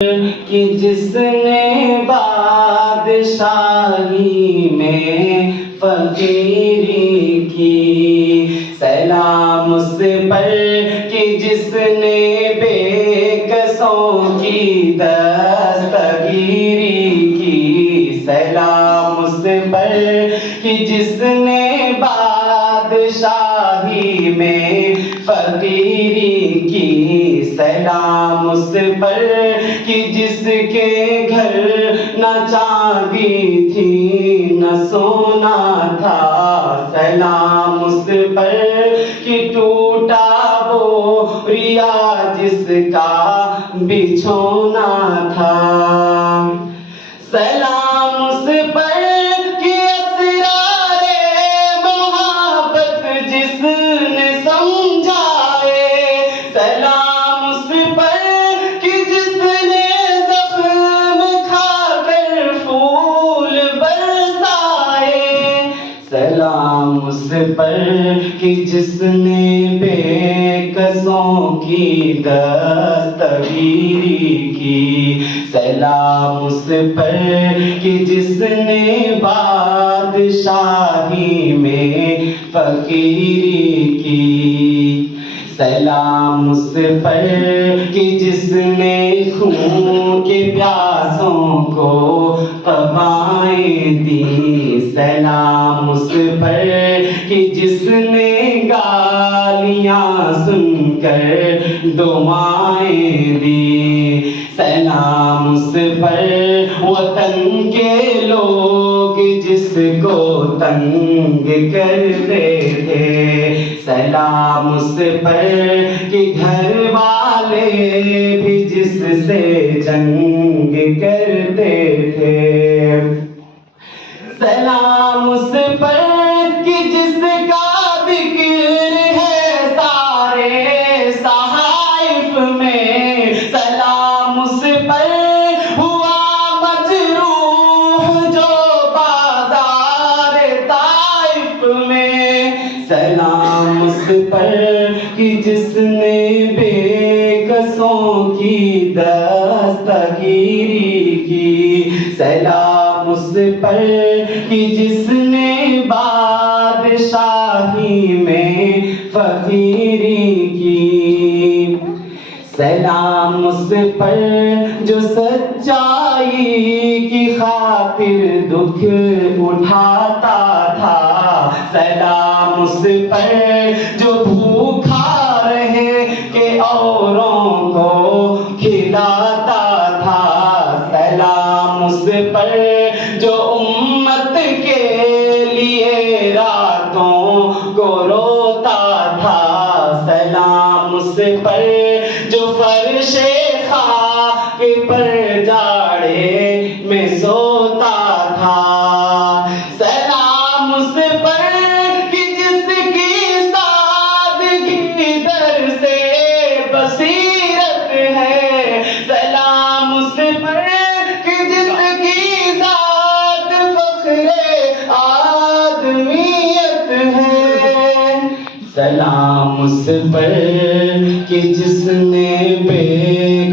کہ جس نے بادشاہی میں فقیری کی، سلام اس پر کہ جس نے بے کسوں کی دستگیری کی، سلام اس پر کہ جس نے بادشاہی میں فقیری کی، سلام اس پر کہ جس کے گھر نہ چاندی تھی نہ سونا تھا، سلام اس پر کہ ٹوٹا وہ ریا جس کا بچھونا تھا، سلام اس پر کہ اسرار محبت جس نے سمجھائے، سلام اس پر کہ جس نے زخم کھا کر پھول برسائے، سلام اس پر کہ جس نے بے کسوں کی دستگیری کی، سلام اس پر کہ جس نے بادشاہی میں فقیری کی، سلام اس پر کہ جس نے خون کے پیاسوں کو قبائیں دی، سلام اس پر کہ جس نے گالیاں سن کر دعائیں دی، سلام اس پر وطن کے لوگ جس کو تنگ کرتے تھے، سلام اس پر کہ گھر والے بھی جس سے جنگ کرتے تھے، سلام اس پر کہ جس کا ذکر ہے سارے صحائف میں، سلام اس پر ہوا مجروح جو بازار طائف میں، سلام اس پر کہ جس نے بے کسوں کی دستگیری کی، سلام اس پر کہ جس نے بادشاہی میں فقیری کی، سلام اس پر جو سچائی کی خاطر دکھ اٹھاتا تھا، سلام اس پر جو بھوکا رہے کہ اوروں کو کھلاتا تھا، سلام اس پر جو امت کے لیے راتوں کو روتا تھا، سلام اس پر جو فرش خاک پر جاڑے میں سوتا تھا، سلام اس پر کہ جس کی سادگی در سے بصیرت ہے، سلام اس پر کہ جس کی ذات فخر آدمیت ہے، سلام اس پر کہ جس نے بے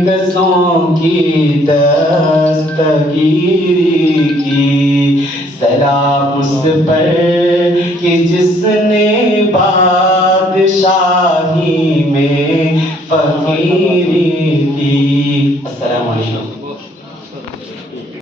کسوں کی دستگیری کی، سلام اس پر کہ جس نے بادشاہی میں فقیری کی۔ السلام علیکم۔